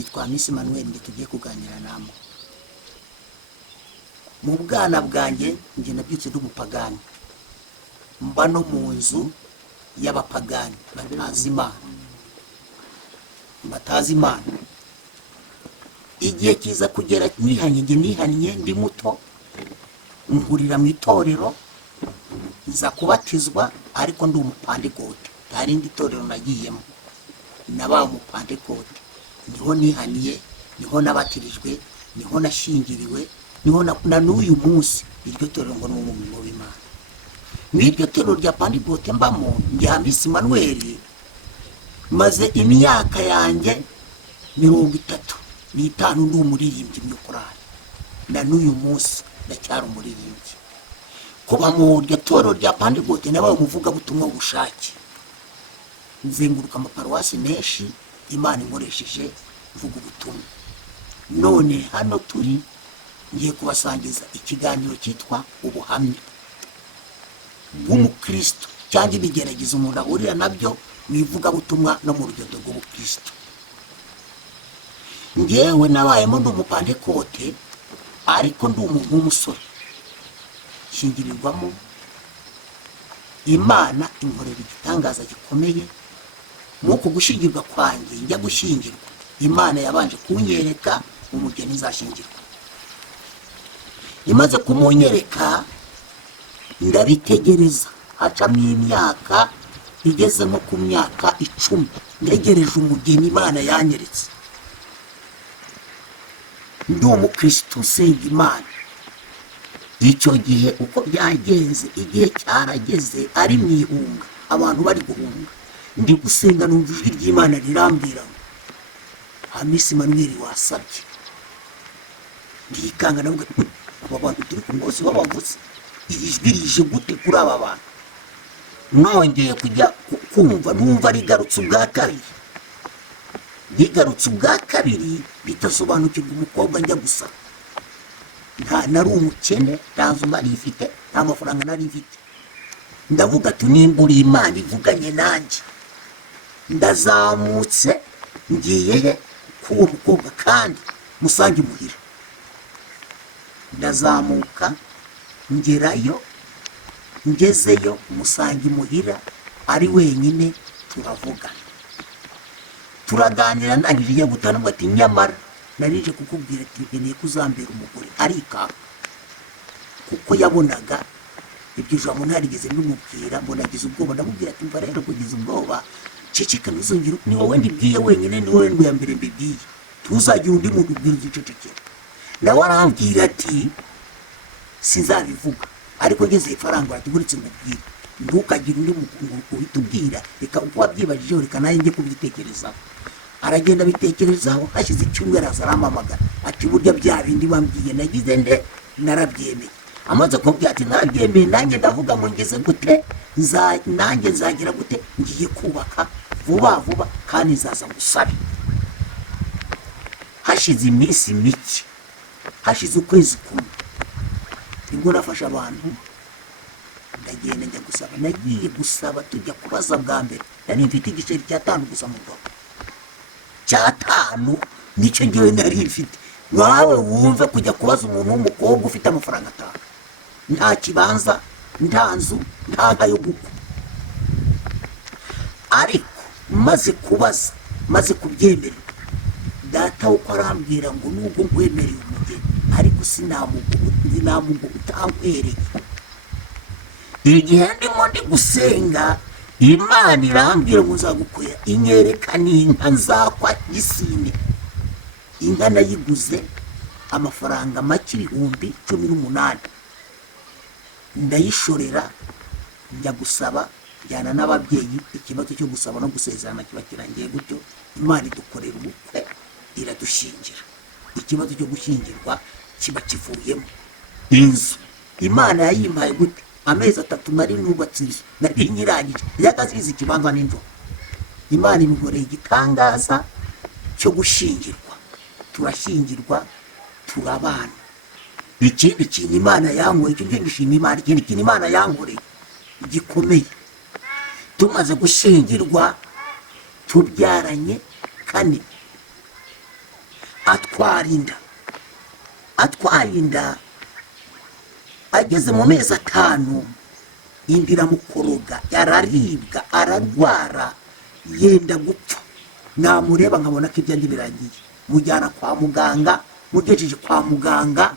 yitwa Miss Emmanuel, nge tugiye kuganira namwe. Mu bwana bwanjye nge nabyutse ndi umupagani, mba no mu nzu y'abapagani batazi Imana. Igihe kiza kugera nihanye ndi muto, nkurira mu itorero, nza kubatizwa, ariko ndi umupantekote, nta rindi torero nagiyemo, nabaye umupantekote. Niho nihaniye, niho nabatirijwe, niho nashingiriwe, niho na n'uyu munsi iryo torero ngo ni umurimo w'Imana. N'iryo torero rya pantekote mbamo rya Miss Emmanuel, maze imyaka yanjye 35 ndi umuririmbyi mu korali, na n'uyu munsi ndacyari umuririmbyi. Kuba mu iryo torero rya pantekote nabaye umuvugabutumwa w'ubushake, nzenguruka amaparuwasi menshi, Imana inkoresheje mvuga ubutumwa. None hano turi ngiye kubasangiza ikiganiro cyitwa ubuhamya bw'umukristo, cyangwa ibigeragezo umuntu ahurira nabyo mu ivugabutumwa no mu rugendo rw'ubukristo. Ngewe nabayemo ndi umupantekote, ariko ndi umuntu w'umusore shingirirwamo. Imana inkorera igitangaza gikomeye. Nuko gushingirwa kwanjye, njya gushingirwa, Imana yabanje kunyereka umugeni nzashingirwa. Imaze kumunyereka ndabitegereza, hacamo imyaka igeze nko ku myaka 10 ntegereje umugeni Imana yanyeretse. Ndi umukristo usenga Imana. Icyo gihe uko byagenze, igihe cyarageze ari mu ihunga, abantu bari guhunga, ndi gusenga numva ijwi ry'Imana rirambwira ngo Miss Emmanuel wasabye. Ndikanga navuga aba bantu turi ku munsi w'abavuzi, iri jwi rije gute kuri aba bantu? Nongeye kujya kumva, numva rigarutse ubwa kabiri. Rigarutse ubwa kabiri, bitasobanukirwa umukobwa njya gusa. Nari umukene, nta nzu nari ifite, nta mafaranga nari ifite. Ndavuga ati nimba uri Imana ivuganye nanjye, ndazamutse ngiye k'uwo mukobwa kandi musange imuhira. Ndazamuka ngerayo, ngezeyo musange imuhira ari wenyine, turavugana, turaganira. Ndangije igiye gutana ngo ati nyamara narije kukubwira ati nkeneye kuzambera umugore. Arikanga kuko yabonaga ibyo jambo ntarigeze mbimubwira, mbona agize ubwoba. Ndamubwira ati mva rero kugize ubwoba, ceceka ntuzongere, ni wowe ndibwiye wenyine, ni wowe ya mbere mbibwiye, tuzagira undi muntu ubwira uzicecekera. Nawe arambwira ati sinzabivuga, ariko ngeze ifaranga aratuguritse mubwira, ntukagire undi muntu ubitubwira, reka uko wabyibajijeho reka nawe njye kubyitekerezaho. Aragenda bitekerezaho, hashize icyumweru araza arampamagara ati burya bya bindi bambwiye nagize nde, narabyemeye. Amaze kumbwira ati narabyemeye, nanjye ndavuga ngo ngeze gute, nanjye nzagira gute, ngiye kubaka vuba kandi nzaza ngusabe. Hashize iminsi mike, hashize ukwezi kumwe, nibwo nafashe abantu ndagenda njya gusaba. Nagiye gusaba, tujya kubaza bwa mbere, nari mfite igiceri cya 5 gusa mu Rwanda, cya 5 nicyo ngewe nari mfite. Wawe wumve kujya kubaza umuntu w'umukobwa ufite amafaranga 5, nta kibanza, nta nzu, nta nka yo gukwa. Ariko maze kubaza, maze kubyemerera, data uko arambwira ngo nubwo nkwemereye umugeni, ariko sinamugo utankwereye. Igihe ndimo ndi gusenga, Imana irambwira ngo nzagukwera, inyereka n'inka nzakwa Gisine. Inka nayiguze amafaranga make, 18,000. Ndayishorera, njya gusaba, njyana n'ababyeyi. Ikibazo cyo gusaba no gusezerana kiba kirangiye gutyo, Imana idukorera ubukwe, iradushingira. Ikibazo cyo gushyingirwa kiba kivuyemo. Inzu Imana yayimpaye gute, amezi 3 nari nubatse inzu, nari nyirangije, yagazize ikibanza n'inzu. Imana imugoreye igitangaza cyo gushyingirwa, turashyingirwa, turabana. Ikindi kintu Imana yankoreye, icyo ngishima Imana, ikindi kintu Imana yankoreye gikomeye, tumaze gushyingirwa tubyaranye 4. atwara inda ageze mu mezi 5 inda iramukoroga, yararibwa, ararwara, yenda gupfa. Namureba nkabona ko ibyanjye birangiye, mujyana kwa muganga. Mugejeje kwa muganga,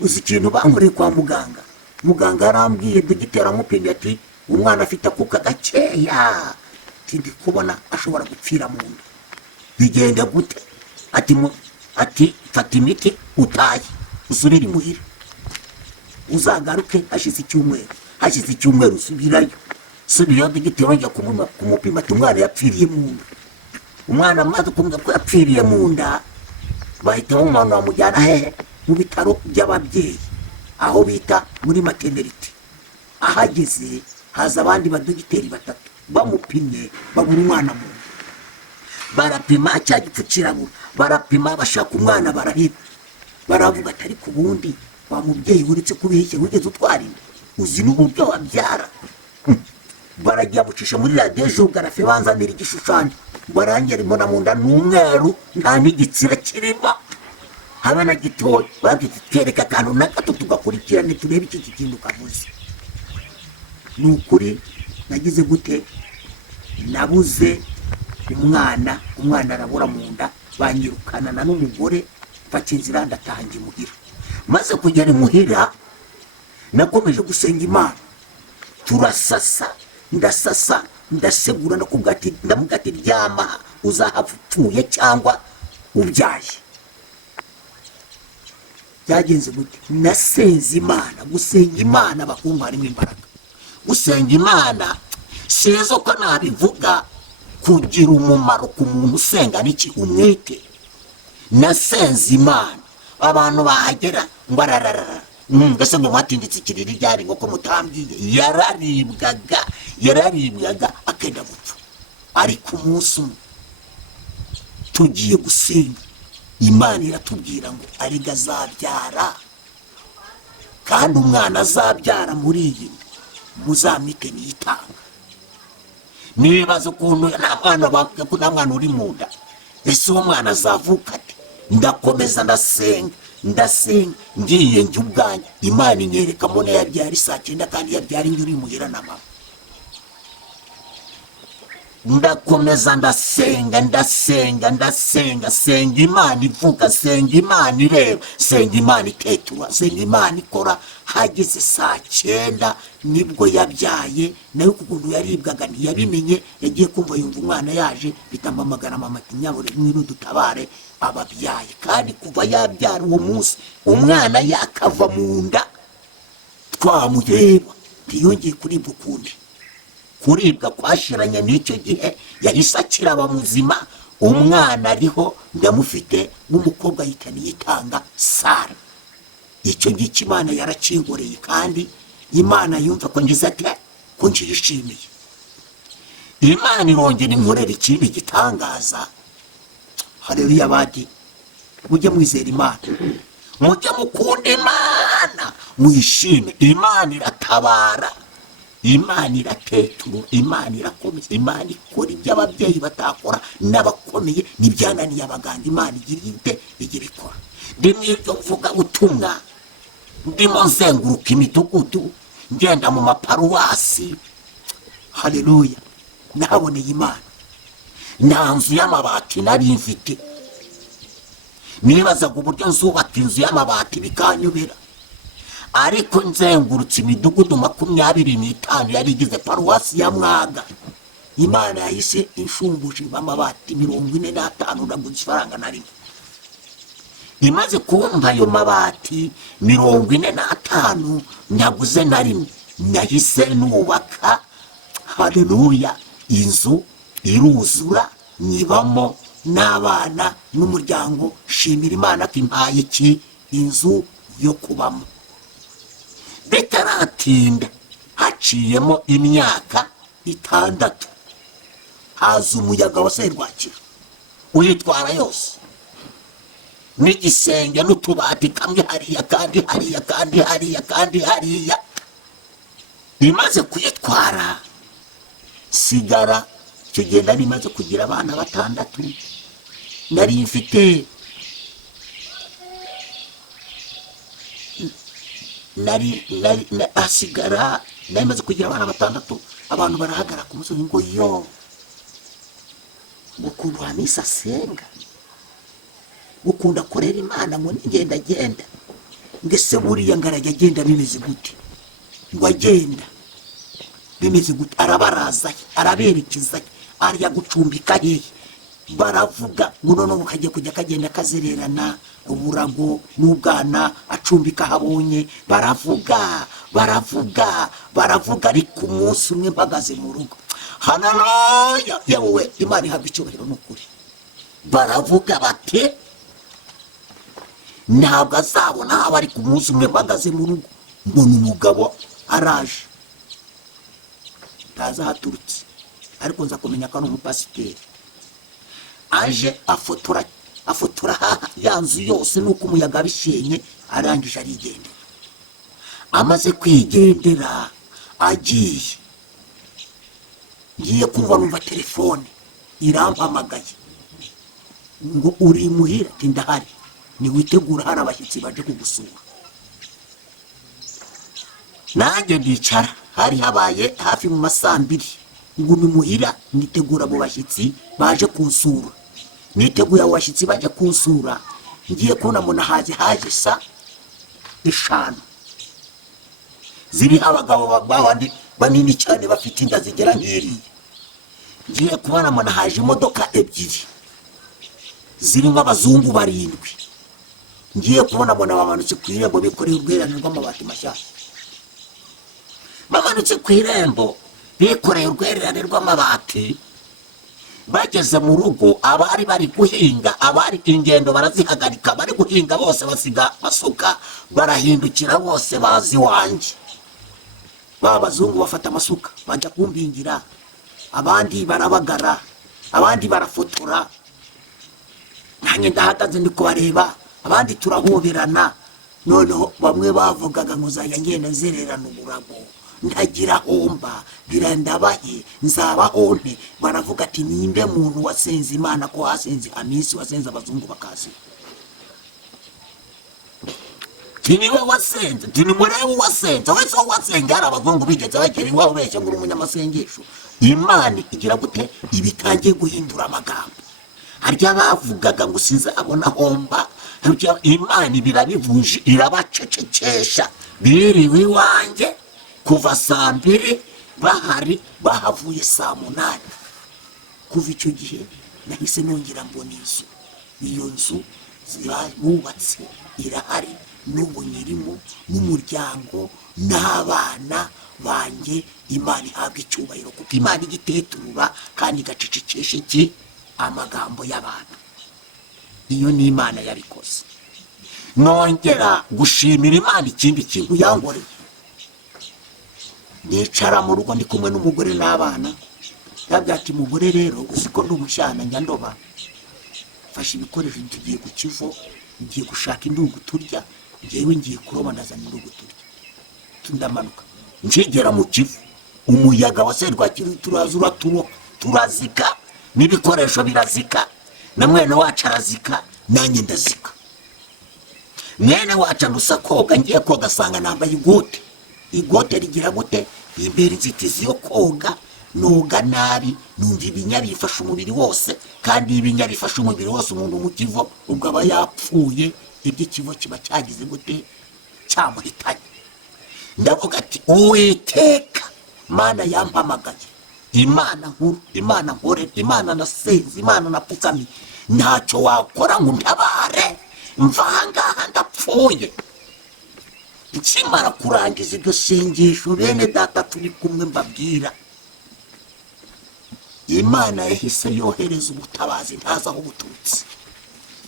uzi ikintu bankoreye kwa muganga? Muganga yarambwiye, dogiteri amupimye ati umwana afite akuka gakeya, ndi kubona ashobora gupfira mu nda. Bigenda gute? ati fata imiti utaye usubire imuhira, uzagaruke hashize icyumweru usubirayo. Subiyeyo dogiteri ongera kumupima ati umwana yapfiriye mu nda. Umwana amaze kumva ko yapfiriye mu nda, bahita umwana bamujyana hehe? Mu bitaro by'ababyeyi, aho bita muri maternity. Ahageze haza abandi badogiteri 3 bamupimye, babura umwana mu nda. Barapima cya gipfukirabura, barapima bashaka umwana, barahira, baravuga ati ariko ubundi wa mubyeyi uretse kubihishye wigeze utwara inda, uzi n'uburyo wabyara? Baragiye bucisha muri radiografi banzanira igishushanyo, barangera imbona mu nda n'umweru, nta n'igitsina kirimo habe na gitoya. Bagitwereka akantu n'agato tugakurikirane turebe iki kintu kavuze. Ni ukuri nagize gute? Nabuze umwana arabura mu nda, banyirukana na n'umugore, mfata inzira ndataha imuhira. Maze kugera imuhira nakomeje gusenga Imana, turasasa, ndasegura ndamuga ati ryama uzahapfuye cyangwa ubyaye. Byagenze gute? Nasenze Imana. Gusenga Imana bakumva harimo imbaraga. Gusenga Imana sizo ko nabivuga kugira umumaro ku muntu usenga n'iki umwete. Nasenze Imana, abantu bahagera ngo ararara ngase ngo mwatinditse ikiriri ryari ngo ko mutambwiye. Yararibwaga akenda gupfa. Ariko umunsi umwe tugiye gusenga, Imana iratubwira ngo ariga azabyara, kandi umwana azabyara muri iyi nda muzamwite Niyitanga. Nibaza ukuntu nta mwana uri mu nda, ese uwo mwana azavuka ate? Ndakomeza ndasenga ngiye njye ubwanjye, Imana inyereka mbona yabyara 9 kandi yabyara indi uri muhira na mama. Ndakomeza ndasenga, senga Imana ivuga, senga Imana ireba, senga Imana itetura, senga Imana ikora. Hageze 9 nibwo yabyaye, nayo kukuntu yaribwaga ntiyabimenye. Yagiye kumva yumva umwana yaje, bitamamagara mama ati nyabure mwino dutabare ababyaye. Kandi kuva yabyara uwo munsi umwana yakava mu nda, twamureba ntiyongeye kuribwa ukundi. Kuribwa kwashiranye n'icyo gihe, yahise akira aba muzima. Umwana ariho ndamufite w'umukobwa yita Niyitanga Sara. Icyo gihe Imana yarakingoreye, kandi Imana yumva ko ngize ati ko njishimiye. Imana irongera inkorera ikindi gitangaza. Haleluya badi, mujye mwizera Imana, mujye mukunda Imana, mwishime. Imana iratabara, Imana iratetura, Imana irakomeza, Imana ikora ibyo ababyeyi batakora n'abakomeye n'ibyananiye abaganga. Imana igira ikora. Ndimwibyo mvuga ubutumwa, ndimo nzenguruka imidugudu, ngenda mu maparuwasi. Haleluya, naboneye Imana. Nta nzu y'amabati nari mfite, nibazaga uburyo nzubaka inzu y'amabati bikanyobera. Ariko nzengurutse imidugudu 25 yari igize paruwasi ya Mwaga, Imana yahise inshumbuje amabati 45 naguze ifaranga na rimwe. Imaze kumva ayo mabati 45 naguze na rimwe, nahise nubaka. Haleluya, inzu iruzura, nyibamo n'abana n'umuryango. Shimira Imana ko impaye iki inzu yo kubamo. Bitaratinda haciyemo imyaka 6, haza umuyaga wa serwakira uyitwara yose, n'igisenge n'utubati kamwe hariya kandi hariya. Imaze kuyitwara sigara, icyo gihe nari maze kugira abana 6. Nari mfite asigara nari maze kugira abana 6. Abantu barahagara ku musozi ngo yo ukuntu Hamisa asenga, ukunda korera Imana ngo nigenda ngese buriya ngarajya agenda bimeze gute, ngo agenda bimeze gute, arabaraza araberekeza arya gucumbika hehe, baravuga ngo none kagiye kujya kagenda kazererana uburago n'ubwana acumbika habonye, baravuga ariko umunsi umwe mpagaze mu rugo, haleluya yewe Imana ihabwa icyubahiro n'ukuri, baravuga bate ntabwo azabona haba, ariko umunsi umwe mpagaze mu rugo mbona umugabo araje, ntaza haturutse ariko nza kumenya ko ari umupasiteri, aje afotora ya nzu yose nuko umuyaga bishenye, arangije arigendera. Amaze kwigendera agiye, ngiye kumva numva telefone irampamagaye ngo uri muhira, ati ndahari, ni witegura hari abashyitsi baje kugusura. Nanjye ndicara, hari habaye hafi mu masaa 2, ngo ni muhira nitegura abo bashyitsi baje kunsura, niteguye abo bashyitsi baje kunsura, ngiye kubona mbona haje sa 5 ziri abagabo babandi banini cyane bafite inda zigera nk'iriya, ngiye kubona mbona haje imodoka 2 zirimo abazungu 7, ngiye kubona mbona bamanutse ku irembo bikoreye urwererane rw'amabati mashyashya, bamanutse ku irembo bikoreye urwererane rw'amabati. Bageze mu rugo, abari bari guhinga, abari ingendo barazihagarika, bari guhinga bose basiga masuka, barahindukira bose bazi wanjye. Babazungu bafata amasuka bajya kumbingira, abandi barabagara, abandi barafotora, nanjye ndahagaze ndi kubareba, abandi turahoberana. Noneho bamwe bavugaga ngo zajya ngenda zererana uburago, ntagira homba, birandabaye nzabaho nte. Baravuga ati nimbe muntu wasenze Imana ko hasenze Hamisi, wasenze abazungu bakazi, tiniwe wasenze, tinimurebe wasenze, wese wasenga hari abazungu bigeze bagera iwawe beshya ngo umunyamasengesho. Imana igira gute, ibitangiye guhindura amagambo. Harya bavugaga ngo sinzabona homba, Imana birabivuje irabacecekesha, biriwe iwanjye kuva saa 2 bahari, bahavuye saa 8. Kuva icyo gihe nahise nongera mbona inzu, iyo nzu bubatse irahari, n'ubu nyirimo n'umuryango n'abana banjye. Imana ihabwa icyubahiro, kuko Imana igiteturura kandi igacecekesha amagambo y'abantu. Iyo ni Imana yabikoze. Nongera gushimira Imana ikindi kintu yankoreye. Nicara mu rugo ndi kumwe n'umugore n'abana, yabwira ati mugore rero uziko ndi umushyana njya ndoba, fasha ibikoresho tugiye ku kivo, ngiye gushaka indugu turya, ngewe ngiye kuroba ndazana indugu turya. Ndamanuka ngegera mu kivu, umuyaga wa serwakiri turazura turazika, n'ibikoresho birazika, na mwene wacu arazika, nanjye ndazika. Mwene wacu ndusa koga, ngiye koga sanga nambaye igote rigira gute, imbere inzitizi yo koga, noga nabi, numva ibinya bifasha umubiri wose, kandi ibinya bifasha umubiri wose umuntu mu kivo ubwo aba yapfuye, iby'ikivo kiba cyagize gute, cyamuhitanye. Ndavuga ati Uwiteka Mana yampamagaye, Imana nkuru, Imana nkore, Imana nasenze, Imana napfukami, ntacyo wakora ngo ntabare, mvangaha ndapfuye. Nkimara kurangiza iryo sengesho, bene data turi kumwe mbabwira, Imana yahise yohereza ubutabazi ntazi aho buturutse.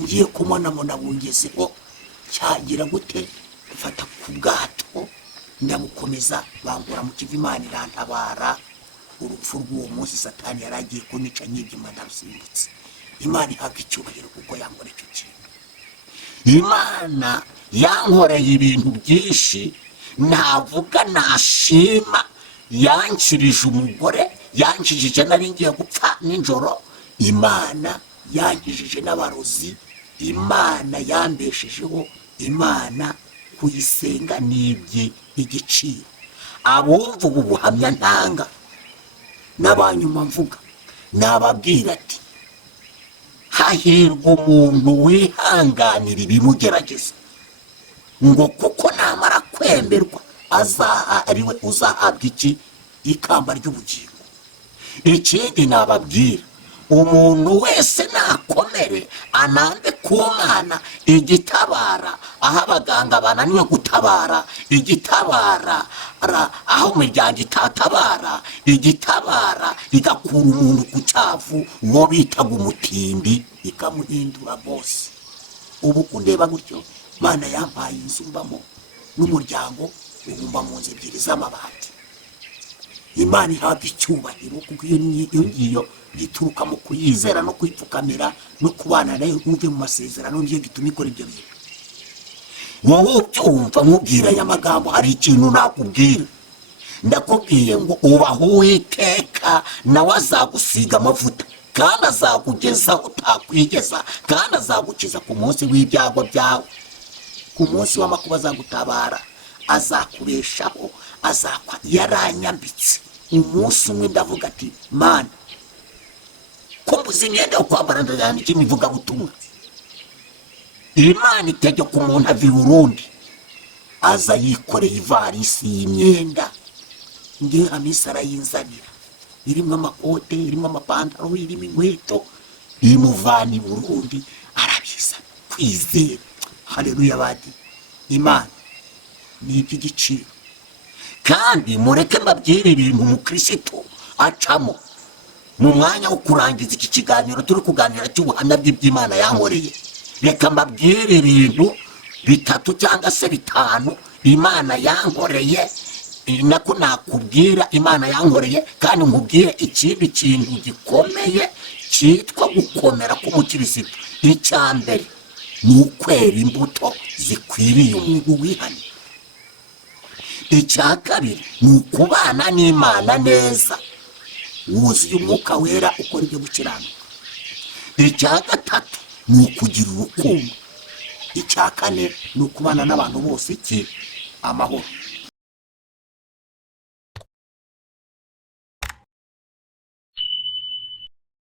Ngiye kumona bungezeho, cyagira gute, mfata ku bwato ndabukomeza, bangura mu kivu. Imana irantabara, urupfu rw'uwo munsi Satani yaragiye kunyica nyigima ndarusimbutse. Imana ihabwa icyubahiro kuko yankoreye icyo kintu. Imana yankoreye ibintu byinshi navuga nashima. Yankirije umugore, yankijije nari ngiye gupfa nijoro, Imana yankijije n'abarozi, Imana yambeshejeho, Imana kuyisenga ni igiciro. Abumva ubu buhamya ntanga n'abanyuma mvuga nababwira ati hahirwa umuntu wihanganira ibimugerageza, ngo kuko namara kwemerwa ariwe uzahabwa iki? Ikamba ry'ubugingo. Ikindi nababwira, umuntu wese nakomere anambe ku Mana igitabara aho abaganga bananiwe gutabara, igitabara aho imiryango itatabara, igitabara igakura umuntu ku cyavu uwo bitaga umutindi ikamuhindura bose. Ubu undeba gutyo, Mana yampaye inzu mbamo n'umuryango ubumba mu nzu ebyiri z'amabati. Imana ihabwa icyubahiro kuko iyo ngiyo gituruka mu kuyizera no kwipfukamira no kubana nayo uve mu masezerano, niyo gituma ikora ibyo bintu. Wowe ubyumva nkubwira aya magambo, hari ikintu nakubwira. Ndakubwiye ngo ubaho Uwiteka, nawe azagusiga amavuta kandi azakugeza aho utakwigeza, kandi azagukiza ku munsi w'ibyago byawe. Ku munsi w'amakuba azagutabara, azakubeshaho, yaranyambitse. Umunsi umwe ndavuga ati Mana, ko mbuze imyenda yo kwambara ndajyana imivugabutumwa. Imana itegeka umuntu ava i Burundi aza yikoreye ivarisi y'imyenda, nge Hamisa arayinzanira, irimo amakote, irimo amapantaro, irimo inkweto, imuvana i Burundi arabiza. Kwizera, haleluya badi, Imana ni iby'igiciro. Kandi mureke mbabwire ibintu umukristo acamo mu mwanya wo kurangiza iki kiganiro turi kuganira cy'ubuhamya bw'iby'Imana yankoreye. Reka mbabwire ibintu bitatu cyangwa se bitanu Imana yankoreye, nako nakubwira Imana yankoreye, kandi nkubwire ikindi kintu gikomeye cyitwa gukomera k'umukirisitu. Icya mbere ni ukwera imbuto zikwiriye umuntu wihanye. Icya kabiri ni ukubana n'Imana neza wuzuye umwuka wera ukora ibyo gukiranuka. Icya gatatu ni ukugira urukundo. Icya kane ni ukubana n'abantu bose amahoro.